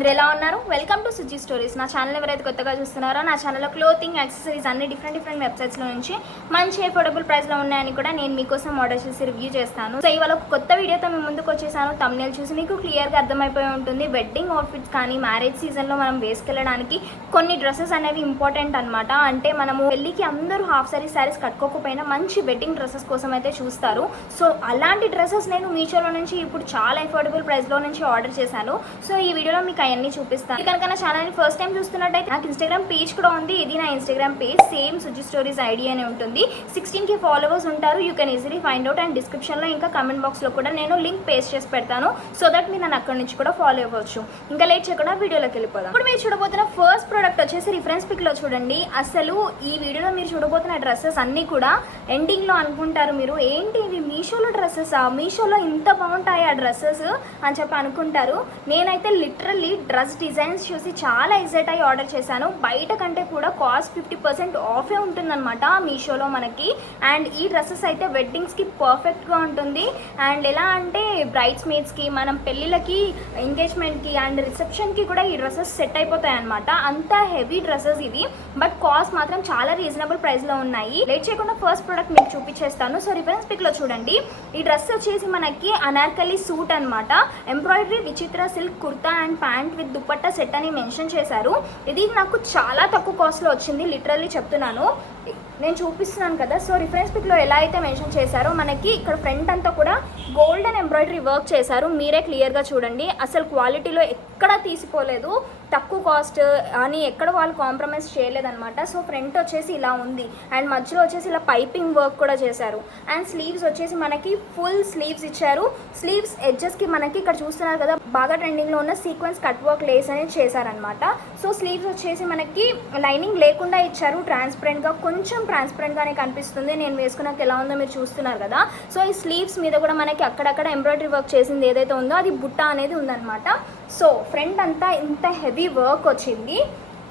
అందరూ ఎలా ఉన్నారు? Welcome to Suji stories. నా ఛానల్ ఎవరైతే కొత్తగా చూస్తున్నారో నా ఛానల్లో క్లోతింగ్, యాక్సెసరీస్ అన్ని డిఫరెంట్ వెబ్సైట్స్లో నుంచి మంచి అఫోర్డబుల్ ప్రైస్లో ఉన్నాయని కూడా నేను మీకోసం ఆర్డర్ చేసి రివ్యూ చేస్తాను. సో ఇవాళ ఒక కొత్త వీడియోతో మేము ముందుకు వచ్చేసాను. థంబ్నెయిల్ చూసి మీకు క్లియర్గా అర్థమైపోయి ఉంటుంది. వెడ్డింగ్ అవుట్ఫిట్స్ కానీ మ్యారేజ్ సీజన్లో మనం వేసుకెళ్ళడానికి కొన్ని డ్రెస్సెస్ అనేవి ఇంపార్టెంట్ అనమాట. అంటే మనము పెళ్ళికి అందరూ హాఫ్ శారీస్ కట్టుకోకపోయినా మంచి వెడ్డింగ్ డ్రెస్సెస్ కోసం అయితే చూస్తారు. సో అలాంటి డ్రెస్సెస్ నేను మీషోలో నుంచి ఇప్పుడు చాలా అఫోర్డబుల్ ప్రైస్లో నుంచి ఆర్డర్ చేశాను. సో ఈ వీడియోలో మీకు అవన్నీ చూపిస్తాను. కనుక నా ఛానల్ని ఫస్ట్ టైం చూస్తున్నట్టయితే నాకు ఇన్స్టాగ్రామ్ పేజ్ కూడా ఉంది. ఇది నా Instagram page, same Suji stories ID అని ఉంటుంది. 16K ఫాలోవర్స్ ఉంటారు. You can easily find out. And డిస్క్రిప్షన్లో ఇంకా కమెంట్ బాక్స్లో కూడా నేను లింక్ పేస్ట్ చేసి పెడతాను. సో దట్ మీరు నన్ను అక్కడి నుంచి కూడా ఫాలో అవ్వచ్చు. ఇంకా లేట్ చేయకుండా వీడియోలోకి వెళ్ళిపోదాం. ఇప్పుడు మీరు చూడబోతున్న ఫస్ట్ ప్రోడక్ట్ వచ్చేసి రిఫరెన్స్ పిక్లో చూడండి. అసలు ఈ వీడియోలో మీరు చూడబోతున్న డ్రెస్సెస్ అన్నీ కూడా ఎండింగ్లో అనుకుంటారు మీరు, ఏంటి ఇవి మీషోలో డ్రెస్సెసా, మీషోలో ఇంత బాగుంటాయి ఆ డ్రెస్సెస్ అని చెప్పి అనుకుంటారు. నేనైతే లిటరల్లీ డ్రెస్ డిజైన్స్ చూసి చాలా ఎగ్జైట్ అయ్యి ఆర్డర్ చేశాను. బయట కంటే కూడా కాస్ట్ 50% ఆఫే ఉంటుందన్నమాట మీషోలో మనకి. అండ్ ఈ డ్రెస్సెస్ అయితే వెడ్డింగ్స్కి పర్ఫెక్ట్గా ఉంటుంది. అండ్ ఎలా అంటే బ్రైడ్స్ మేడ్స్కి, మనం పెళ్ళిళ్ళకి, ఎంగేజ్మెంట్కి అండ్ రిసెప్షన్కి కూడా ఈ డ్రెస్సెస్ సెట్ అయిపోతాయి అనమాట. అంత హెవీ డ్రెస్సెస్ ఇవి, బట్ కాస్ట్ మాత్రం చాలా రీజనబుల్ ప్రైస్లో ఉన్నాయి. లేట్ చేయకుండా ఫస్ట్ ప్రోడక్ట్ మీకు చూపించేస్తాను. సో రిఫరెన్స్ పిక్లో చూడండి. ఈ డ్రెస్ వచ్చేసి మనకి అనార్కలి సూట్ అనమాట. ఎంబ్రాయిడరీ విచిత్ర silk kurta and pant with dupatta set అని మెన్షన్ చేశారు. ఇది నాకు చాలా తక్కువ కాస్ట్లో వచ్చింది, లిటరల్లీ చెప్తున్నాను. నేను చూపిస్తున్నాను కదా. సో రిఫరెన్స్ పిక్లో ఎలా అయితే మెన్షన్ చేశారో మనకి ఇక్కడ ఫ్రంట్ అంతా కూడా గోల్డెన్ ఎంబ్రాయిడరీ వర్క్ చేశారు. మీరే క్లియర్గా చూడండి. అసలు క్వాలిటీలో ఎక్కడా తీసిపోలేదు, తక్కువ కాస్ట్ అని ఎక్కడ వాళ్ళు కాంప్రమైజ్ చేయలేదన్నమాట. సో ఫ్రంట్ వచ్చేసి ఇలా ఉంది. అండ్ మధ్యలో వచ్చేసి ఇలా పైపింగ్ వర్క్ కూడా చేశారు. అండ్ స్లీవ్స్ వచ్చేసి మనకి ఫుల్ స్లీవ్స్ ఇచ్చారు. స్లీవ్స్ ఎడ్జెస్కి మనకి ఇక్కడ చూస్తున్నారు కదా, బాగా ట్రెండింగ్లో ఉన్న సీక్వెన్స్ కట్ వర్క్ లేస్ అనేది చేశారనమాట. సో స్లీవ్స్ వచ్చేసి మనకి లైనింగ్ లేకుండా ఇచ్చారు. ట్రాన్స్పరెంట్గా, కొంచెం ట్రాన్స్పరెంట్గానే కనిపిస్తుంది. నేను వేసుకున్నాక ఎలా ఉందో మీరు చూస్తున్నారు కదా. సో ఈ స్లీవ్స్ మీద కూడా మనకి అక్కడక్కడ ఎంబ్రాయిడరీ వర్క్ చేసింది ఏదైతే ఉందో అది బుట్ట అనేది ఉందన్నమాట. సో ఫ్రంట్ అంతా ఇంత హెవీ వర్క్ వచ్చింది.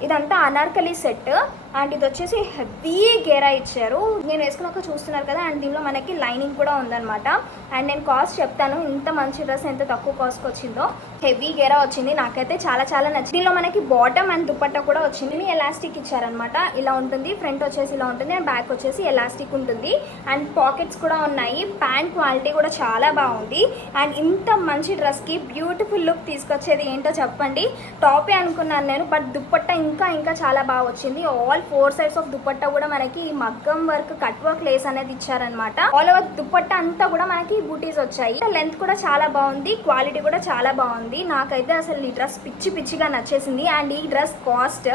ఇదంతా అనార్కలి సెట్. అండ్ ఇది వచ్చేసి హెవీ గేరా ఇచ్చారు. నేను వేసుకున్నాక చూస్తున్నారు కదా. అండ్ దీనిలో మనకి లైనింగ్ కూడా ఉందన్నమాట. అండ్ నేను కాస్ట్ చెప్తాను, ఇంత మంచి డ్రెస్ ఎంత తక్కువ కాస్ట్కి వచ్చిందో. హెవీ గేరా వచ్చింది, నాకైతే చాలా నచ్చింది. దీనిలో మనకి బాటమ్ అండ్ దుపట్టా కూడా వచ్చింది. ఎలాస్టిక్ ఇచ్చారనమాట. ఇలా ఉంటుంది. ఫ్రంట్ వచ్చేసి ఇలా ఉంటుంది అండ్ బ్యాక్ వచ్చేసి ఎలాస్టిక్ ఉంటుంది. అండ్ పాకెట్స్ కూడా ఉన్నాయి. ప్యాంట్ క్వాలిటీ కూడా చాలా బాగుంది. అండ్ ఇంత మంచి డ్రెస్కి బ్యూటిఫుల్ లుక్ తీసుకొచ్చేది ఏంటో చెప్పండి. టాపే అనుకున్నాను నేను, బట్ దుపట్టా ఇంకా చాలా బాగా వచ్చింది. ఆల్ 4 సైడ్స్ ఆఫ్ దుపట్టా కూడా మనకి మగ్గం వర్క్ కట్ వర్క్ లేస్ అనేది ఇచ్చారనమాట. ఆల్ ఓవర్ దుపట్టా అంతా కూడా మనకి బూటీస్ వచ్చాయి. లెంత్ కూడా చాలా బాగుంది, క్వాలిటీ కూడా చాలా బాగుంది. నాకైతే అసలు ఈ డ్రెస్ పిచ్చిగా నచ్చేసింది. అండ్ ఈ డ్రెస్ కాస్ట్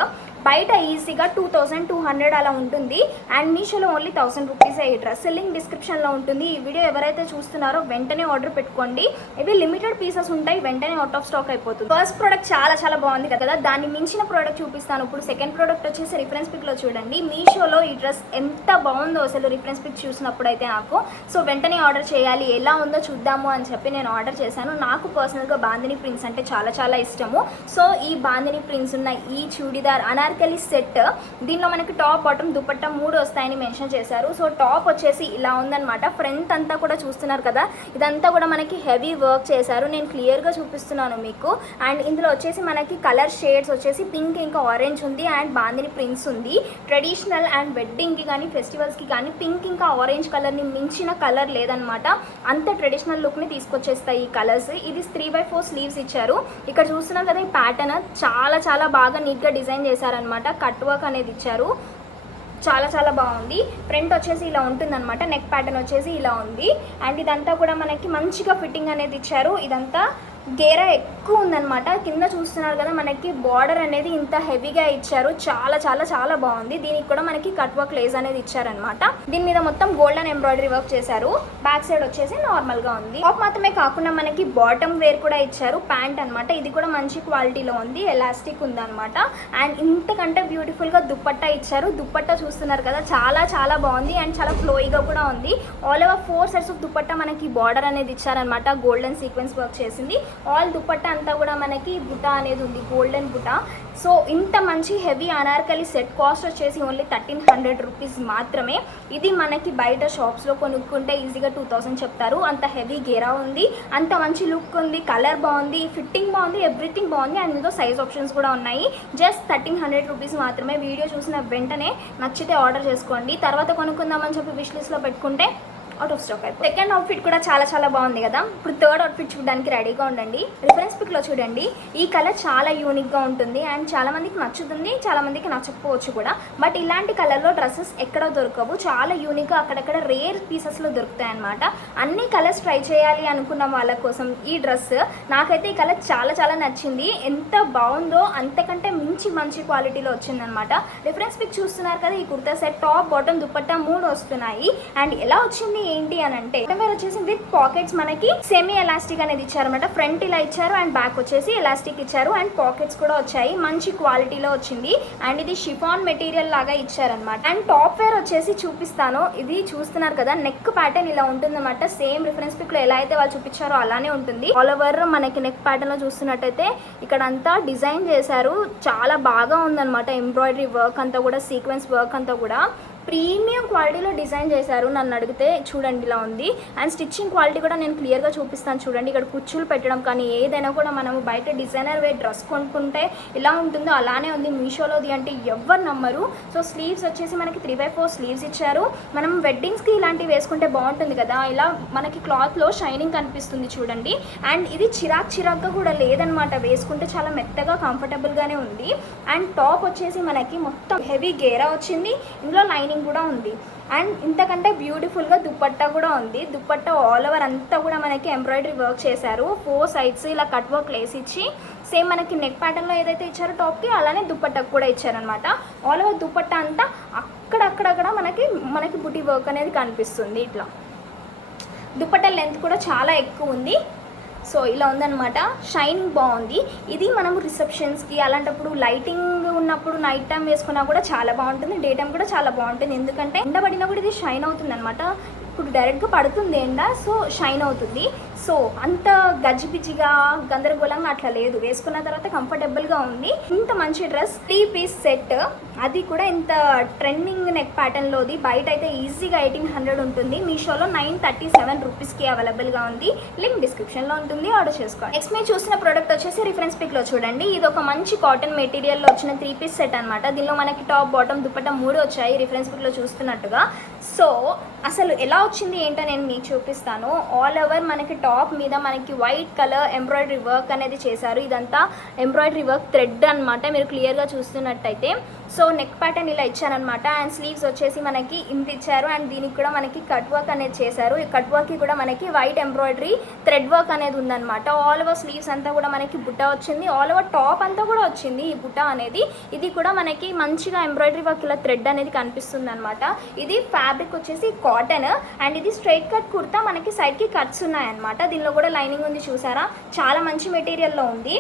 బయట ఈజీగా 2200 అలా ఉంటుంది. అండ్ మీషోలో ఓన్లీ 1000 రూపీస్. ఈ డ్రెస్ లింక్ డిస్క్రిప్షన్లో ఉంటుంది. ఈ వీడియో ఎవరైతే చూస్తున్నారో వెంటనే ఆర్డర్ పెట్టుకోండి. ఇవి లిమిటెడ్ పీసెస్ ఉంటాయి, వెంటనే అవుట్ ఆఫ్ స్టాక్ అయిపోతుంది. ఫస్ట్ ప్రోడక్ట్ చాలా బాగుంది కదా. దాన్ని మించిన ప్రోడక్ట్ చూపిస్తాను ఇప్పుడు. సెకండ్ ప్రోడక్ట్ వచ్చేసి రిఫరెన్స్ పిక్లో చూడండి. మీషోలో ఈ డ్రెస్ ఎంత బాగుందో అసలు రిఫరెన్స్ పిక్ చూసినప్పుడు అయితే నాకు. సో వెంటనే ఆర్డర్ చేయాలి, ఎలా ఉందో చూద్దాము అని చెప్పి నేను ఆర్డర్ చేశాను. నాకు పర్సనల్గా బాందిని ప్రింట్స్ అంటే చాలా ఇష్టము. సో ఈ బాందిని ప్రింట్స్ ఉన్న ఈ చూడిదార్ అనార్కలి సెట్, దీనిలో మనకి టాప్ బాటమ్ దుపట్టా 3 వస్తాయని మెన్షన్ చేశారు. సో టాప్ వచ్చేసి ఇలా ఉందన్నమాట. ఫ్రంట్ అంతా కూడా చూస్తున్నారు కదా, ఇదంతా కూడా మనకి హెవీ వర్క్ చేశారు. నేను క్లియర్గా చూపిస్తున్నాను మీకు. అండ్ ఇందులో వచ్చేసి మనకి కలర్ షేడ్స్ వచ్చేసి పింక్ ఇంకా ఆరెంజ్ ఉంది. అండ్ బాందిని ప్రింట్స్ ఉంది. ట్రెడిషనల్ అండ్ వెడ్డింగ్కి కానీ ఫెస్టివల్స్కి కానీ పింక్ ఇంకా ఆరెంజ్ కలర్ని మించిన కలర్ లేదనమాట. అంత ట్రెడిషనల్ లుక్ని తీసుకొచ్చేస్తాయి ఈ కలర్స్. ఇది 3/4 స్లీవ్స్ ఇచ్చారు. ఇక్కడ చూస్తున్నారు కదా, ఈ ప్యాటర్న్ చాలా బాగా నీట్గా డిజైన్ చేశారనమాట. కట్ వర్క్ అనేది ఇచ్చారు. చాలా బాగుంది. ఫ్రంట్ వచ్చేసి ఇలా ఉంటుందన్నమాట. నెక్ ప్యాటర్న్ వచ్చేసి ఇలా ఉంది. అండ్ ఇదంతా కూడా మనకి మంచిగా ఫిట్టింగ్ అనేది ఇచ్చారు. ఇదంతా గేరా ఎక్కువ ఉందన్నమాట. కింద చూస్తున్నారు కదా, మనకి బార్డర్ అనేది ఇంత హెవీగా ఇచ్చారు. చాలా బాగుంది. దీనికి కూడా మనకి కట్ వర్క్ లేస్ అనేది ఇచ్చారనమాట. దీని మీద మొత్తం గోల్డెన్ ఎంబ్రాయిడరీ వర్క్ చేశారు. బ్యాక్ సైడ్ వచ్చేసి నార్మల్గా ఉంది. టాప్ మాత్రమే కాకుండా మనకి బాటమ్ వేర్ కూడా ఇచ్చారు. ప్యాంట్ అనమాట. ఇది కూడా మంచి క్వాలిటీలో ఉంది, ఎలాస్టిక్ ఉందన్నమాట. అండ్ ఇంతకంటే బ్యూటిఫుల్గా దుపట్టా ఇచ్చారు. దుపట్టా చూస్తున్నారు కదా, చాలా బాగుంది. అండ్ చాలా ఫ్లోయిగా కూడా ఉంది. All over 4 sides of dupatta మనకి బార్డర్ అనేది ఇచ్చారనమాట. గోల్డెన్ సీక్వెన్స్ వర్క్ చేసింది. ఆల్ దుపట్టా అంతా కూడా మనకి బుటా అనేది ఉంది, గోల్డెన్ బుటా. సో ఇంత మంచి హెవీ అనార్కలి సెట్ కాస్ట్ వచ్చేసి ఓన్లీ 1300 రూపీస్ మాత్రమే. ఇది మనకి బయట షాప్స్లో కొనుక్కుంటే ఈజీగా 2000 చెప్తారు. అంత హెవీ గేరా ఉంది, అంత మంచి లుక్ ఉంది, కలర్ బాగుంది, ఫిట్టింగ్ బాగుంది, ఎవ్రీథింగ్ బాగుంది. అండ్ ఇందులో సైజ్ ఆప్షన్స్ కూడా ఉన్నాయి. జస్ట్ 1300 రూపీస్ మాత్రమే. వీడియో చూసిన వెంటనే నచ్చితే ఆర్డర్ చేసుకోండి. తర్వాత కొనుక్కుందామని చెప్పి విష్ లిస్ట్లో పెట్టుకుంటే అవుట్ ఆఫ్ స్టాక్ అయిపోయింది. సెకండ్ అవుట్ఫిట్ కూడా చాలా చాలా బాగుంది కదా. ఇప్పుడు థర్డ్ అవుట్ఫిట్ చూడడానికి రెడీగా ఉండండి. రిఫరెన్స్ పిక్లో చూడండి. ఈ కలర్ చాలా యూనిక్గా ఉంటుంది అండ్ చాలా మందికి నచ్చుతుంది, చాలా మందికి నచ్చకపోవచ్చు కూడా. బట్ ఇలాంటి కలర్లో డ్రెస్సెస్ ఎక్కడ దొరకవు. చాలా యూనిక్గా అక్కడక్కడ రేర్ పీసెస్లో దొరుకుతాయి అన్నమాట. అన్ని కలర్స్ ట్రై చేయాలి అనుకున్న వాళ్ళ కోసం ఈ డ్రెస్. నాకైతే ఈ కలర్ చాలా చాలా నచ్చింది. ఎంత బాగుందో అంతకంటే మించి మంచి క్వాలిటీలో వచ్చిందనమాట. రిఫరెన్స్ పిక్ చూస్తున్నారు కదా. ఈ kurta set top bottom dupatta 3 వస్తున్నాయి. అండ్ ఎలా వచ్చింది ఏంటి అని అంటే వేర్ వచ్చేసి విత్ పాకెట్స్ మనకి సెమీ ఎలాస్టిక్ అనేది ఇచ్చారన్నమాట. ఫ్రంట్ ఇలా ఇచ్చారు అండ్ బ్యాక్ వచ్చేసి ఎలాస్టిక్ ఇచ్చారు అండ్ పాకెట్స్ కూడా వచ్చాయి. మంచి క్వాలిటీలో వచ్చింది అండ్ ఇది షిఫాన్ మెటీరియల్ లాగా ఇచ్చారనమాట. అండ్ టాప్ వేర్ వచ్చేసి చూపిస్తాను. ఇది చూస్తున్నారు కదా, నెక్ ప్యాటర్న్ ఇలా ఉంటుందన్నమాట. సేమ్ రిఫరెన్స్ పిక్ లో ఎలా అయితే వాళ్ళు చూపించారో అలానే ఉంటుంది. ఆల్ ఓవర్ మనకి నెక్ ప్యాటర్న్ లో చూస్తున్నట్టయితే ఇక్కడ అంతా డిజైన్ చేశారు. చాలా బాగా ఉందన్నమాట. ఎంబ్రాయిడరీ వర్క్ అంతా కూడా, సీక్వెన్స్ వర్క్ అంతా కూడా ప్రీమియం క్వాలిటీలో డిజైన్ చేశారు. నన్ను అడిగితే చూడండి ఇలా ఉంది. అండ్ స్టిచ్చింగ్ క్వాలిటీ కూడా నేను క్లియర్గా చూపిస్తాను చూడండి. ఇక్కడ కుచ్చులు పెట్టడం కానీ ఏదైనా కూడా మనము బయట డిజైనర్ వే డ్రెస్ కొనుక్కుంటే ఎలా ఉంటుందో అలానే ఉంది. మీషోలోది అంటే ఎవ్వరు నమ్మరు. సో స్లీవ్స్ వచ్చేసి మనకి 3/4 స్లీవ్స్ ఇచ్చారు. మనం వెడ్డింగ్స్కి ఇలాంటివి వేసుకుంటే బాగుంటుంది కదా. ఇలా మనకి క్లాత్లో షైనింగ్ కనిపిస్తుంది చూడండి. అండ్ ఇది చిరాక్గా కూడా లేదనమాట. వేసుకుంటే చాలా మెత్తగా కంఫర్టబుల్గానే ఉంది. అండ్ టాప్ వచ్చేసి మనకి మొత్తం హెవీ గేరా వచ్చింది. ఇందులో లైనింగ్ కూడా ఉంది. అండ్ ఇంతకంటే బ్యూటిఫుల్గా దుపట్టా కూడా ఉంది. దుపట్టా ఆల్ ఓవర్ అంతా కూడా మనకి ఎంబ్రాయిడరీ వర్క్ చేశారు. 4 సైడ్స్ ఇలా కట్ వర్క్ లేసి ఇచ్చి సేమ్ మనకి నెక్ ప్యాటర్న్లో ఏదైతే ఇచ్చారో టాప్కి అలానే దుపట్టాకు కూడా ఇచ్చారనమాట. ఆల్ ఓవర్ దుపట్టా అంతా అక్కడక్కడ మనకి బుటీ వర్క్ అనేది కనిపిస్తుంది. ఇట్లా దుపట్టా లెంత్ కూడా చాలా ఎక్కువ ఉంది. సో ఇలా ఉందన్నమాట. షైనింగ్ బాగుంది. ఇది మనము రిసెప్షన్స్కి అలాంటప్పుడు లైటింగ్ ఉన్నప్పుడు నైట్ టైం వేసుకున్నా కూడా చాలా బాగుంటుంది. డే టైం కూడా చాలా బాగుంటుంది. ఎందుకంటే ఎండబడినా కూడా ఇది షైన్ అవుతుంది అనమాట. ఇప్పుడు డైరెక్ట్గా పడుతుంది ఎండ, సో షైన్ అవుతుంది. సో అంత గజిబిజిగా గందరగోళంగా అట్లా లేదు. వేసుకున్న తర్వాత కంఫర్టబుల్గా ఉంది. ఇంత మంచి డ్రెస్ 3 పీస్ సెట్, అది కూడా ఇంత ట్రెండింగ్ నెక్ ప్యాటర్న్లోది. బయట అయితే ఈజీగా 1800 ఉంటుంది. మీషోలో 937 రూపీస్కి అవైలబుల్గా ఉంది. లింక్ డిస్క్రిప్షన్లో ఉంటుంది, ఆర్డర్ చేసుకోండి. నెక్స్ట్ మీరు చూసిన ప్రోడక్ట్ వచ్చేసి రిఫరెన్స్ పిక్లో చూడండి. ఇది ఒక మంచి కాటన్ మెటీరియల్లో వచ్చిన 3 పీస్ సెట్ అనమాట. దీనిలో మనకి టాప్ బాటమ్ దుపట్టా 3 వచ్చాయి రిఫరెన్స్ పిక్లో చూస్తున్నట్టుగా. సో అసలు ఎలా వచ్చింది ఏంటో నేను మీకు చూపిస్తాను. ఆల్ ఓవర్ మనకి టాప్ మీద మనకి వైట్ కలర్ ఎంబ్రాయిడరీ వర్క్ అనేది చేశారు. ఇదంతా ఎంబ్రాయిడరీ వర్క్ థ్రెడ్ అనమాట. మీరు క్లియర్గా చూస్తున్నట్టయితే సో నెక్ ప్యాటర్న్ ఇలా ఇచ్చారనమాట. అండ్ స్లీవ్స్ వచ్చేసి మనకి ఇంత ఇచ్చారు. అండ్ దీనికి కూడా మనకి కట్ వర్క్ అనేది చేశారు. ఈ కట్ వర్క్కి కూడా మనకి వైట్ ఎంబ్రాయిడరీ థ్రెడ్ వర్క్ అనేది ఉందన్నమాట. ఆల్ ఓవర్ స్లీవ్స్ అంతా కూడా మనకి బుట్ట వచ్చింది. ఆల్ ఓవర్ టాప్ అంతా కూడా వచ్చింది ఈ బుట్ట అనేది. ఇది కూడా మనకి మంచిగా ఎంబ్రాయిడరీ వర్క్ ఇలా థ్రెడ్ అనేది కనిపిస్తుంది అనమాట. ఇది ఫ్యాబ్రిక్ వచ్చేసి కాటన్ అండ్ ఇది స్ట్రైట్ కట్ కుర్తా. మనకి సైడ్కి కట్స్ ఉన్నాయన్నమాట. దీనిలో కూడా లైనింగ్ ఉంది చూసారా. చాలా మంచి మెటీరియల్లో ఉంది.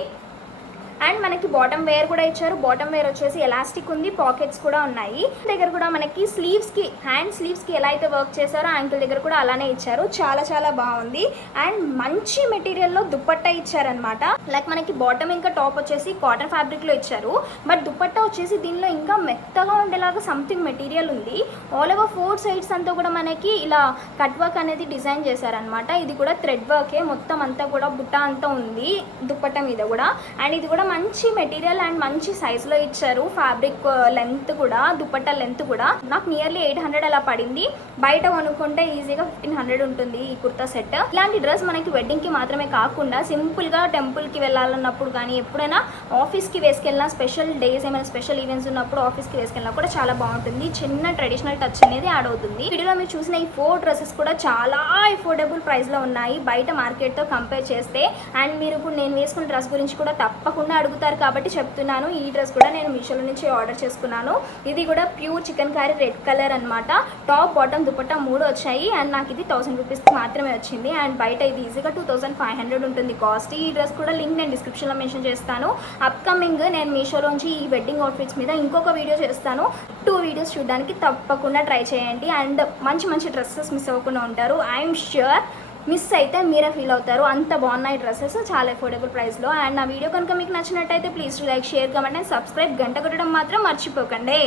అండ్ మనకి బాటమ్ వేర్ కూడా ఇచ్చారు. బాటమ్ వేర్ వచ్చేసి ఎలాస్టిక్ ఉంది, పాకెట్స్ కూడా ఉన్నాయి. దగ్గర కూడా మనకి స్లీవ్స్కి, హ్యాండ్ స్లీవ్స్కి ఎలా అయితే వర్క్ చేశారో యాంకిల్ దగ్గర కూడా అలానే ఇచ్చారు. చాలా చాలా బాగుంది. అండ్ మంచి మెటీరియల్లో దుపట్టా ఇచ్చారనమాట. లైక్ మనకి బాటమ్ ఇంకా టాప్ వచ్చేసి కాటన్ ఫ్యాబ్రిక్లో ఇచ్చారు. బట్ దుపట్టా వచ్చేసి దీనిలో ఇంకా మెత్తగా ఉండేలాగా సంథింగ్ మెటీరియల్ ఉంది. ఆల్ ఓవర్ 4 సైడ్స్ అంతా కూడా మనకి ఇలా కట్ వర్క్ అనేది డిజైన్ చేశారనమాట. ఇది కూడా థ్రెడ్ వర్కే. మొత్తం అంతా కూడా బుట్ట అంతా ఉంది దుపట్టా మీద కూడా. అండ్ ఇది కూడా మంచి మెటీరియల్ అండ్ మంచి సైజులో ఇచ్చారు. ఫ్యాబ్రిక్ లెంత్ కూడా, దుపట్టా లెంత్ కూడా నాకు నియర్లీ 800 అలా పడింది. బయట కొనుక్కుంటే ఈజీగా 1500 ఉంటుంది ఈ కుర్తా సెట్. ఇలాంటి డ్రెస్ మనకి వెడ్డింగ్కి మాత్రమే కాకుండా సింపుల్గా టెంపుల్కి వెళ్ళాలన్నప్పుడు కానీ, ఎప్పుడైనా ఆఫీస్కి వేసుకెళ్ళినా, స్పెషల్ డేస్ ఏమైనా స్పెషల్ ఈవెంట్స్ ఉన్నప్పుడు ఆఫీస్కి వేసుకెళ్ళినా కూడా చాలా బాగుంటుంది. చిన్న ట్రెడిషనల్ టచ్ అనేది యాడ్ అవుతుంది. వీడియోలో మీరు చూసిన ఈ 4 డ్రెస్సెస్ కూడా చాలా అఫోర్డబుల్ ప్రైస్లో ఉన్నాయి బయట మార్కెట్తో కంపేర్ చేస్తే. అండ్ మీరు ఇప్పుడు నేను వేసుకున్న డ్రెస్ గురించి కూడా తప్పకుండా అడుగుతారు కాబట్టి చెప్తున్నాను. ఈ డ్రెస్ కూడా నేను మీషోలో నుంచి ఆర్డర్ చేసుకున్నాను. ఇది కూడా pure chicken curry red colour అనమాట. టాప్ బాటమ్ దుపట్టా 3 వచ్చాయి. అండ్ నాకు ఇది 1000 రూపీస్కి మాత్రమే వచ్చింది. అండ్ బయట ఇది ఈజీగా 2500 ఉంటుంది కాస్ట్. ఈ డ్రెస్ కూడా లింక్ నేను డిస్క్రిప్షన్లో మెన్షన్ చేస్తాను. అప్కమింగ్ నేను మీషోలోంచి ఈ వెడ్డింగ్ అవుట్ఫిట్స్ మీద ఇంకొక వీడియో చేస్తాను. 2 వీడియోస్ చూడడానికి తప్పకుండా ట్రై చేయండి. అండ్ మంచి మంచి డ్రెస్సెస్ మిస్ అవ్వకుండా ఉంటారు. ఐఎమ్ ష్యూర్ మిస్ అయితే మీరే ఫీల్ అవుతారు. అంత బాగున్నాయి డ్రెస్సెస్ చాలా అఫోర్డబుల్ ప్రైస్లో. అండ్ నా వీడియో కనుక మీకు నచ్చినట్టయితే please like, share, comment and subscribe. గంట కొట్టడం మాత్రం మర్చిపోకండి.